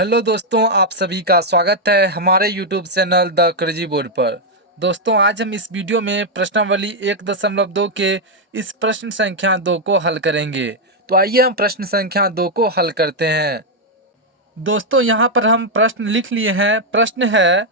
Hello दोस्तों, आप सभी का स्वागत है हमारे YouTube channel the crazy board पर। दोस्तों, आज हम इस वीडियो में प्रश्नावली 1.2 के इस प्रश्न संख्या 2 को हल करेंगे। तो आइए हम प्रश्न संख्या 2 को हल करते हैं। दोस्तों, यहाँ पर हम प्रश्न लिख लिए हैं। प्रश्न है,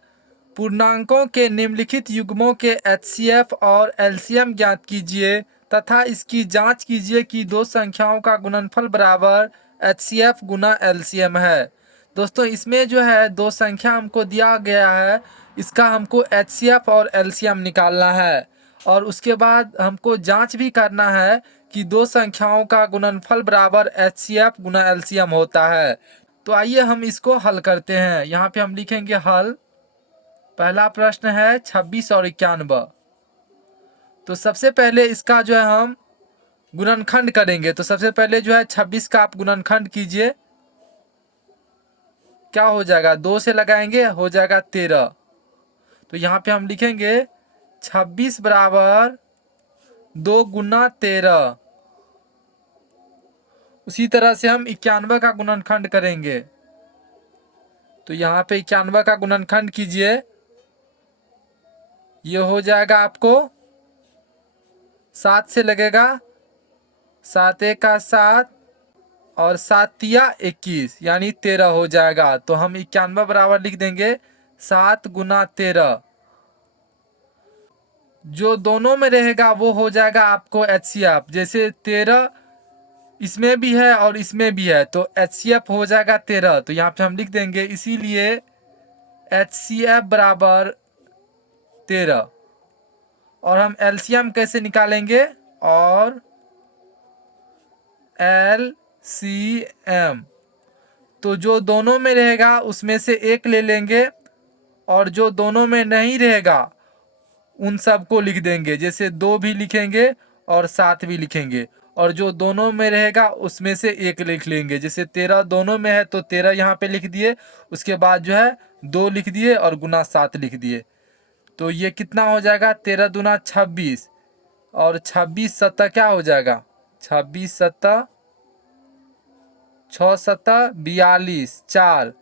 पूर्णांकों के निम्नलिखित युग्मों के एचसीएफ और एलसीएम ज्ञात कीजिए तथा इसकी जांच कीजिए कि दो संख्याओं का गुणनफल बराबर एचसीएफ गुना एलसीएम है। दोस्तों, इसमें जो है दो संख्या हमको दिया गया है, इसका हमको एचसीएफ और एलसीएम निकालना है और उसके बाद हमको जांच भी करना है कि दो संख्याओं का गुणनफल बराबर एचसीएफ गुना एलसीएम होता है। तो आइए हम इसको हल करते हैं। यहाँ पे हम लिखेंगे हल। पहला प्रश्न है 26 और 91। तो सबसे पहले इसका जो है हम गुणनखंड करेंगे। तो सबसे पहले जो है 26 का आप गुणनखंड कीजिए। क्या हो जाएगा, 2 से लगाएंगे हो जाएगा 13। तो यहाँ पे हम लिखेंगे 26 बराबर 2 गुना 13। उसी तरह से हम 91 का गुणनखंड करेंगे। तो यहाँ पे 91 का गुणनखंड कीजिए। ये हो जाएगा आपको 7 से लगेगा, 7 एक का 7 और 7 तिया 21 यानी 13 हो जाएगा। तो हम 91 बराबर लिख देंगे 7 गुना 13। जो दोनों में रहेगा वो हो जाएगा आपको एचसीएफ। जैसे 13 इसमें भी है और इसमें भी है तो एचसीएफ हो जाएगा 13। तो यहाँ पे हम लिख देंगे इसीलिए एचसीएफ बराबर 13। और हम एलसीएम कैसे निकालेंगे, और एलसीएम तो जो दोनों में रहेगा उसमें से एक ले लेंगे और जो दोनों में नहीं रहेगा उन सबको लिख देंगे। जैसे 2 भी लिखेंगे और 7 भी लिखेंगे और जो दोनों में रहेगा उसमें से एक लिख लेंगे। जैसे 13 दोनों में है तो 13 यहाँ पे लिख दिए, उसके बाद जो है 2 लिख दिए और गुना 7 लिख दिए। तो ये कितना हो जाएगा, 13 दूना 26 और 26 सत्ता क्या हो जाएगा, 26 सत्ता 6 सत्ता 42, 4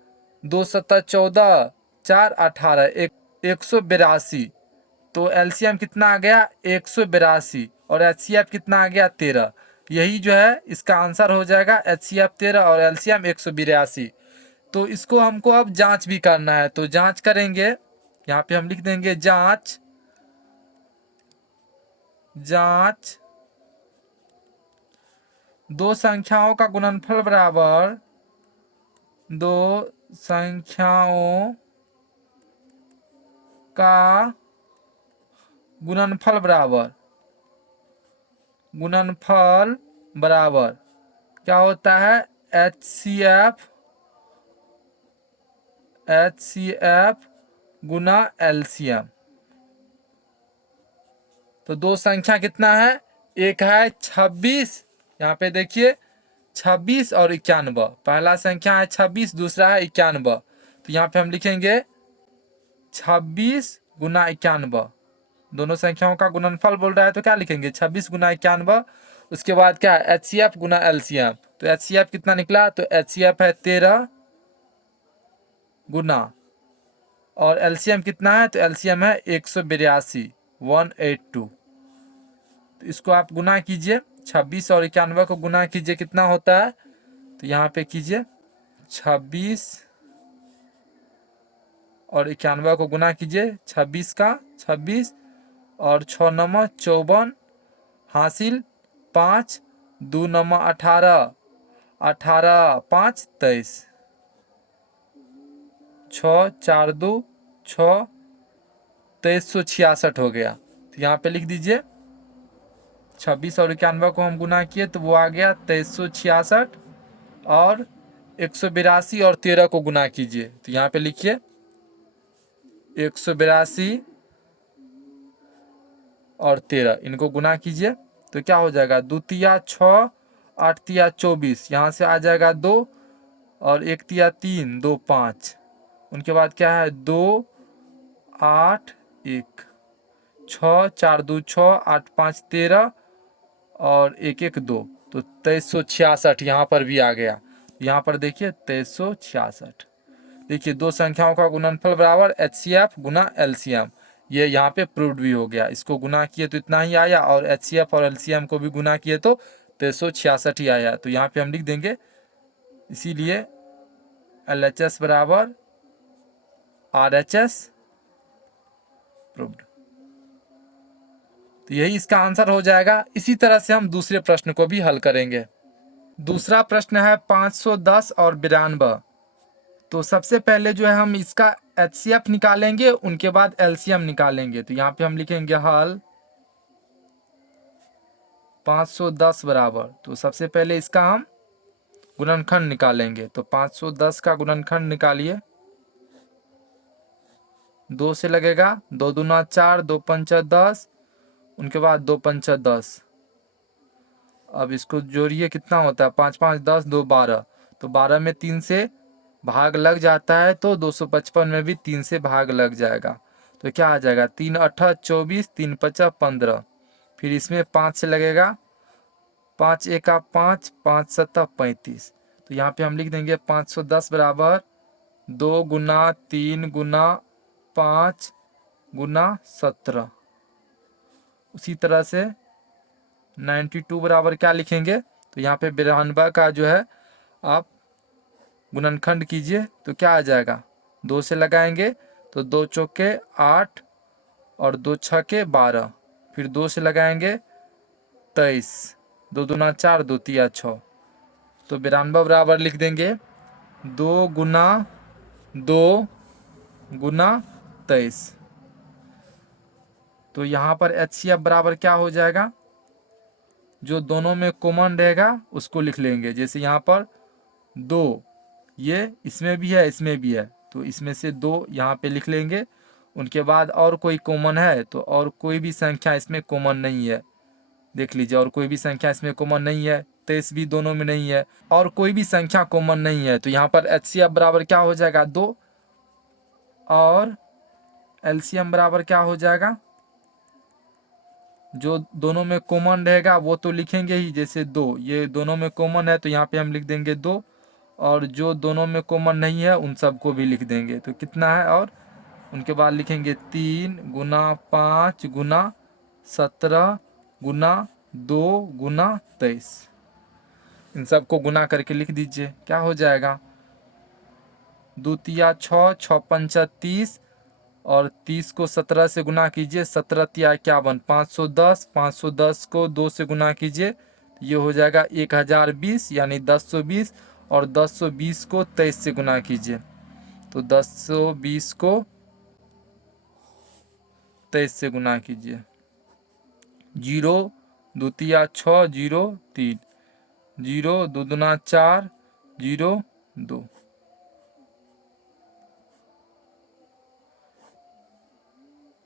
2 सत्ता 14, 4 18, 182। तो एलसीएम कितना आ गया 182 और एचसीएफ कितना आ गया 13। यही जो है इसका आंसर हो जाएगा, एचसीएफ 13 और एलसीएम 182। तो इसको हमको अब जांच भी करना है। तो जांच करेंगे, यहाँ पे हम लिख देंगे जांच। जांच दो संख्याओं का गुणनफल बराबर दो संख्याओं का गुणनफल बराबर क्या होता है, एचसीएफ गुना एलसीएम। तो दो संख्या कितना है, एक है 26, यहाँ पे देखिए 26 और 91। पहला संख्या है 26, दूसरा है 91। तो यहाँ पे हम लिखेंगे 26 गुना 91। दोनों संख्याओं का गुणनफल बोल रहा है तो क्या लिखेंगे 26 गुना 91। उसके बाद क्या है एचसीएफ गुना एलसीएम। तो एचसीएफ कितना निकला, तो एचसीएफ है 13 गुना और एलसीएम कितना है, तो एलसीएम है 182, 182। तो इसको आप गुना कीजिए, 26 और 91 को गुना कीजिए, कितना होता है, तो यहाँ पे कीजिए 26 और 91 को गुना कीजिए, 26 का 26 और 6 नमा 54 हासिल 5 2 नमा 18, 18 5 23, 6 4 2 6, 2366 हो गया। तो यहाँ पे लिख दीजिए 26 और 91 को हम गुना किए तो वो आ गया 2366 और 182 और 13 को गुना कीजिए तो यहाँ पे लिखिए 182 और 13, इनको गुना कीजिए तो क्या हो जाएगा, 2 तिया 6, 8 तिया 24, यहाँ से आ जाएगा 2 और 1 तिया 3, 2 5। उनके बाद क्या है 2 8 1, 6 4 2 6, 8 5 13 और 1 1 2। तो 2366 यहाँ पर भी आ गया। यहाँ पर देखिए 2366। देखिए दो संख्याओं का गुणनफल बराबर HCF गुना LCM, ये यहाँ पे प्रूव्ड भी हो गया। इसको गुना किए तो इतना ही आया और HCF और LCM को भी गुना किए तो 366 ही आया। तो यहाँ पे हम लिख देंगे, इसीलिए LHS बराबर RHS प्रूव्ड। तो यही इसका आंसर हो जाएगा। इसी तरह से हम दूसरे प्रश्न को भी हल करेंगे। दूसरा प्रश्न है 510 और 92। तो सबसे पहले जो है हम इसका HCF निकालेंगे, उनके बाद LCM निकालेंगे। तो यहाँ पे हम लिखेंगे हल 510 बराबर, तो सबसे पहले इसका हम गुणनखंड निकालेंगे। तो 510 का गुणनखंड निकालिए, 2 से लगेगा, 2 दूना 4, 2 पंचा 10, उनके बाद 2 पंचा 10। अब इसको जोड़िए, कितना होता है, 5 5 10, 2 12। तो 12 में 3 से भाग लग जाता है, तो 255 में भी 3 से भाग लग जाएगा। तो क्या आ जाएगा, 3 8 24, 3 5 15। फिर इसमें 5 से लगेगा, 5 1 5, 5 7 35। तो यहाँ पे हम लिख देंगे 510 बराबर 2 गुना 3 गुना 5 गुना 17। उसी तरह से 92 बराबर क्या लिखेंगे, तो यहाँ पे 92 का जो है आप गुणनखंड कीजिए। तो क्या आ जाएगा, 2 से लगाएंगे तो 2 चौके 8 और 2 छके 12। फिर 2 से लगाएंगे 23, 2 दूना 4, 2 तिया 6। तो 92 बराबर लिख देंगे 2 गुना 2 गुना 23। तो यहाँ पर HCF बराबर क्या हो जाएगा, जो दोनों में कॉमन रहेगा उसको लिख लेंगे। जैसे यहाँ पर 2, ये इसमें भी है इसमें भी है, तो इसमें से 2 यहाँ पे लिख लेंगे। उनके बाद और कोई कॉमन है, तो और कोई भी संख्या इसमें कॉमन नहीं है, देख लीजिए, और कोई भी संख्या इसमें कॉमन नहीं है। 23 भी दोनों में नहीं है, और कोई भी संख्या कॉमन नहीं है। तो यहाँ पर HCF बराबर क्या हो जाएगा, 2, और LCM बराबर क्या हो जाएगा, जो दोनों में कॉमन रहेगा वो तो लिखेंगे ही। जैसे 2, ये दोनों में कॉमन है तो यहाँ पे हम लिख देंगे 2, और जो दोनों में कॉमन नहीं है उन सबको भी लिख देंगे। तो कितना है, और उनके बाद लिखेंगे 3 गुना 5 गुना 17 गुना 2 गुना 23। इन सबको गुना करके लिख दीजिए, क्या हो जाएगा, 2 तिया 6, 6 पंचा 30, और 30 को 17 से गुना कीजिए, 17 तिया 51, 510। 510 को 2 से गुना कीजिए, ये हो जाएगा 1020, यानी 1020। और 1020 को 23 से गुना कीजिए, तो 1020 को 23 से गुना कीजिए, 0 2 तिया 6, 0 3, 0 2 दूना 4, 0 2।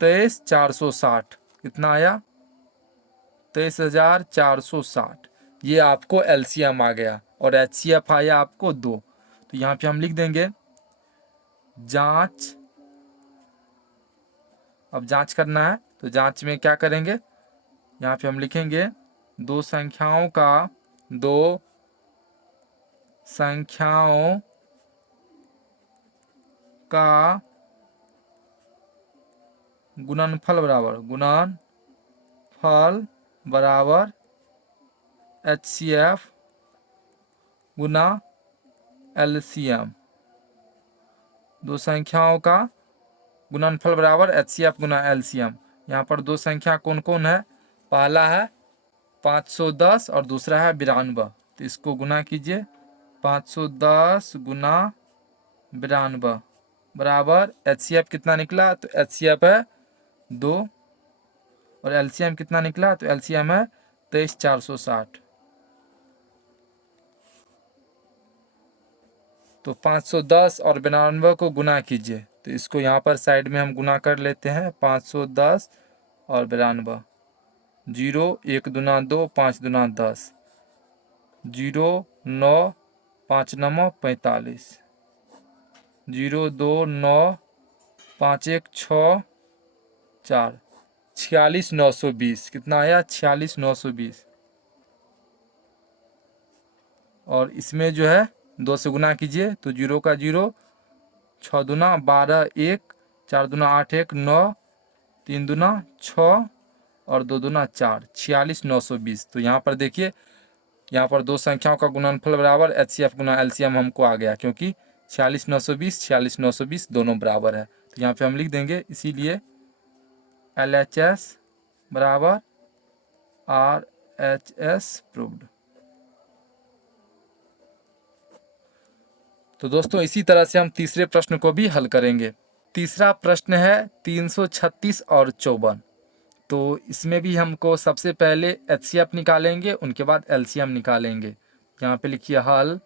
23,460 कितना आया, 23,460। ये आपको LCM आ गया, और HCF आया आपको 2। तो यहाँ पे हम लिख देंगे जांच। अब जांच करना है, तो जांच में क्या करेंगे, यहाँ पे हम लिखेंगे दो संख्याओं का गुणनफल बराबर HCF गुना LCM। दो संख्याओं का गुणनफल बराबर HCF गुना LCM। यहाँ पर दो संख्या कौन कौन है, पहला है 510 और दूसरा है 92। तो इसको गुना कीजिए, 510 गुना 92 बराबर HCF कितना निकला, तो HCF है 2, और LCM कितना निकला, तो LCM है 23,460। तो 510 और 92 को गुना कीजिए, तो इसको यहाँ पर साइड में हम गुना कर लेते हैं। 510 और 92, 0 1 दूना 2, 5 दूना 10, 0 9 5 9 45, 0 2 9 5 1 6 4, 46,920। कितना आया, 46,920। और इसमें जो है 2 से गुना कीजिए, तो 0 का 0, 6 दूना 12, 1, 4 दूना 8, 1, 9, 3 दूना 6 और 2 दूना 4, 46 920। तो यहाँ पर देखिए, यहाँ पर दो संख्याओं का गुणनफल बराबर HCF गुना LCM हमको आ गया, क्योंकि 46 920 46 920 दोनों बराबर है। तो यहाँ पे हम लिख देंगे, इसीलिए LHS बराबर RHS प्रूव्ड। तो दोस्तों इसी तरह से हम तीसरे प्रश्न को भी हल करेंगे। तीसरा प्रश्न है 336 और 54। तो इसमें भी हमको सबसे पहले HCF निकालेंगे, उनके बाद LCM निकालेंगे। यहाँ पे लिखिए हल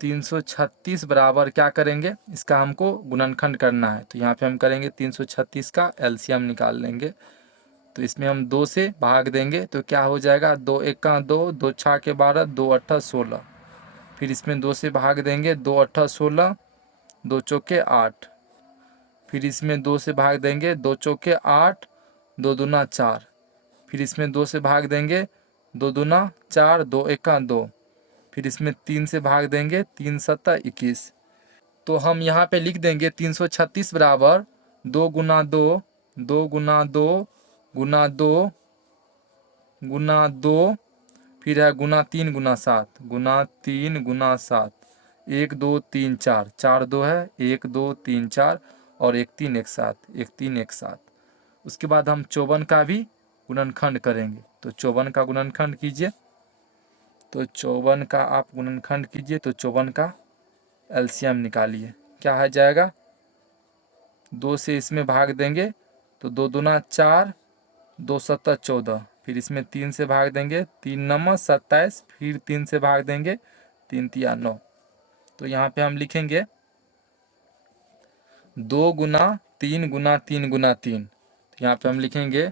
336 बराबर क्या करेंगे, इसका हमको गुणनखंड करना है। तो यहाँ पे हम करेंगे 336 का LCM निकाल लेंगे। तो इसमें हम 2 से भाग देंगे तो क्या हो जाएगा, 2 1 का 2, 2 6 के 12, 2 8 16। फिर इसमें 2 से भाग देंगे, 2 8 16, 2 चौके 8। फिर इसमें 2 से भाग देंगे, 2 चौके 8, 2 दूना 4। फिर इसमें 2 से भाग देंगे, 2 दूना 4, 2 1 का 2। फिर इसमें 3 से भाग देंगे, 3 7 21। तो हम यहाँ पे लिख देंगे 336 बराबर 2 गुना 2, 2 गुना 2 गुना 2 गुना 2, फिर है गुना 3 गुना 7, गुना 3 गुना 7, 1 2 3 4, 4 2 है, 1 2 3 4 और 1 3 1 7, 1 3 1 7। उसके बाद हम 54 का भी गुणनखंड करेंगे। तो 54 का गुणनखंड कीजिए। तो 54 का आप गुणनखंड कीजिए, तो 54 का LCM निकालिए। क्या है जाएगा, 2 से इसमें भाग देंगे तो 2 दूना 4, 2 7 14। फिर इसमें 3 से भाग देंगे, 3 9 27। फिर 3 से भाग देंगे, 3 3 9। तो यहाँ पे हम लिखेंगे 2 गुना 3 गुना 3 गुना 3। तो यहाँ पे हम लिखेंगे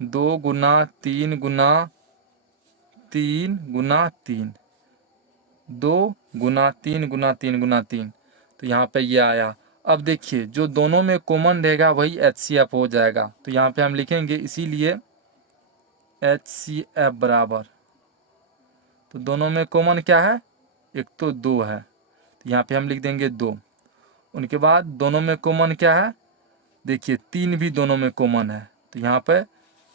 2 गुना 3 गुना 3 गुना 3, 2 गुना 3 गुना 3 गुना 3। तो यहाँ पे ये आया। अब देखिए, जो दोनों में कॉमन रहेगा वही HCF हो जाएगा। तो यहाँ पे हम लिखेंगे, इसीलिए HCF बराबर, तो दोनों में कॉमन क्या है, एक तो 2 है, तो यहाँ पे हम लिख देंगे 2। उनके बाद दोनों में कॉमन क्या है, देखिए 3 भी दोनों में कॉमन है। तो यहाँ पे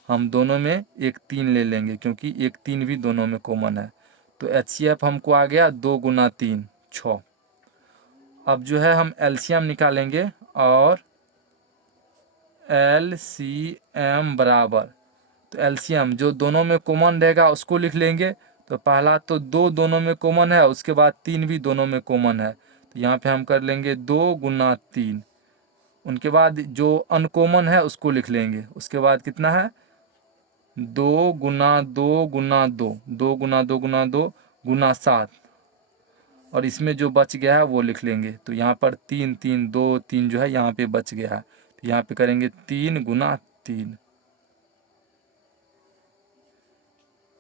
हम दोनों में एक 3 ले लेंगे, क्योंकि एक 3 भी दोनों में कॉमन है। तो HCF हमको आ गया 2 गुना 3 6। अब जो है हम LCM निकालेंगे, और LCM बराबर, तो LCM जो दोनों में कॉमन रहेगा उसको लिख लेंगे। तो पहला तो 2 दोनों में कॉमन है, उसके बाद 3 भी दोनों में कॉमन है। तो यहाँ पे हम कर लेंगे 2 गुना 3। उनके बाद जो अनकॉमन है उसको लिख लेंगे। उसके बाद कितना है, 2 गुना 2 गुना 2, 2 गुना 2 गुना 2 गुना 7। और इसमें जो बच गया है वो लिख लेंगे। तो यहाँ पर 3 3 2 3 जो है यहाँ पे बच गया है। तो यहाँ पे करेंगे 3 गुना 3।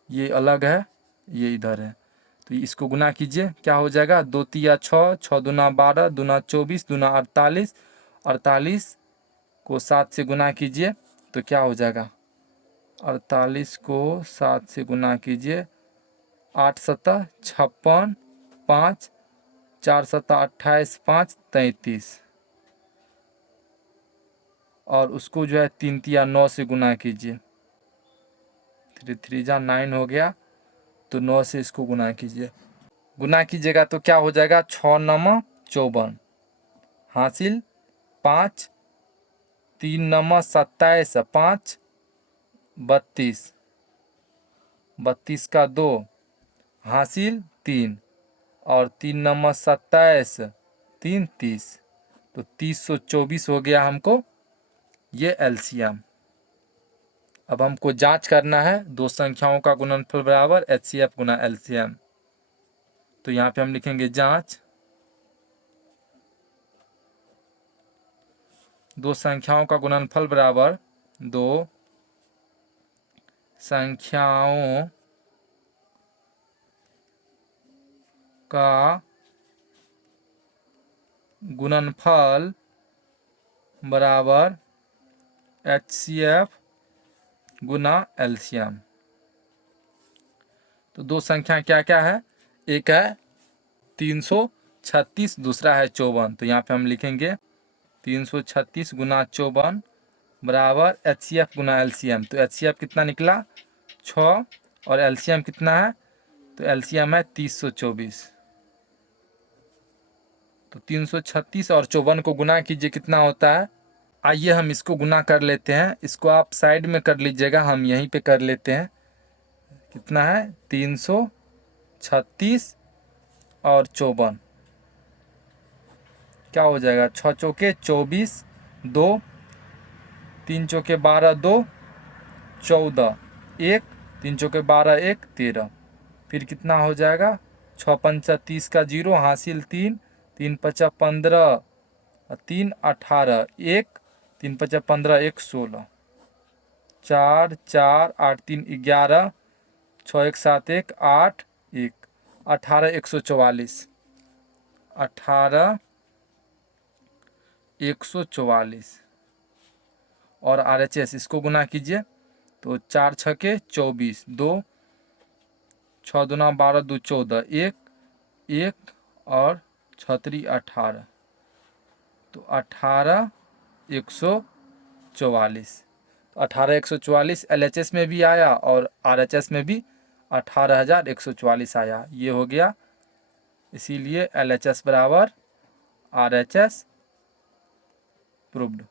ये अलग है, ये इधर है। तो इसको गुना कीजिए, क्या हो जाएगा, 2 3 6, 6 दूना 12, दूना 24, दूना 48। 48 को 7 से गुना कीजिए तो क्या हो जाएगा, 48 को 7 से गुना कीजिए, 8 7 56, 5 4 7 28, 5 33। और उसको जो है 3 3 9 से गुना कीजिए, 3 3 जा 9 हो गया। तो 9 से इसको गुना कीजिए। गुना कीजिएगा तो क्या हो जाएगा, 6 9 54 हासिल 5, 3 9 27, 5 32, 32 का 2 हासिल 3, और 3 9 27, 3 30। तो 3024 हो गया हमको ये LCM। अब हमको जांच करना है, दो संख्याओं का गुणनफल बराबर HCF गुना LCM। तो यहाँ पे हम लिखेंगे जांच, दो संख्याओं का गुणनफल बराबर दो संख्याओं का गुणनफल बराबर HCF गुना LCM। तो दो संख्या क्या क्या है, एक है 336, दूसरा है 54। तो यहाँ पे हम लिखेंगे 336 गुना 54 बराबर HCF गुना LCM। तो HCF कितना निकला 6 और LCM कितना है, तो LCM है 3024। तो 336 और 54 को गुना कीजिए, कितना होता है। आइए हम इसको गुना कर लेते हैं, इसको आप साइड में कर लीजिएगा, हम यहीं पे कर लेते हैं। कितना है 336 और 54, क्या हो जाएगा 6 चौके 24, 2 3 चौके 12, 2 14, 1 3 चौके 12, 1 13। फिर कितना हो जाएगा 6 पंचा 30 का 0 हासिल 3, 3 पचा 15 और 3 18, 1 3 पचा 15, 1 16, 4 4 8 3 11, 6 1 7 1 8 1 18 144, 18 144। और RHS इसको गुना कीजिए, तो 4 छके 24, 2 6 दूना 12, 2 14, 1 1 और 6 3 18। तो 18 144, 18 144 LHS में भी आया और RHS में भी 18,144 आया। ये हो गया, इसीलिए LHS बराबर RHS प्रूव्ड।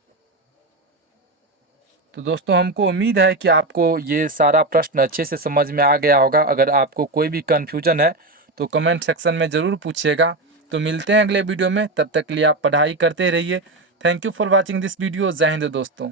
तो दोस्तों हमको उम्मीद है कि आपको ये सारा प्रश्न अच्छे से समझ में आ गया होगा। अगर आपको कोई भी कन्फ्यूजन है तो कमेंट सेक्शन में ज़रूर पूछिएगा। तो मिलते हैं अगले वीडियो में, तब तक के लिए आप पढ़ाई करते रहिए। Thank you for watching this video. जय हिंद दोस्तों।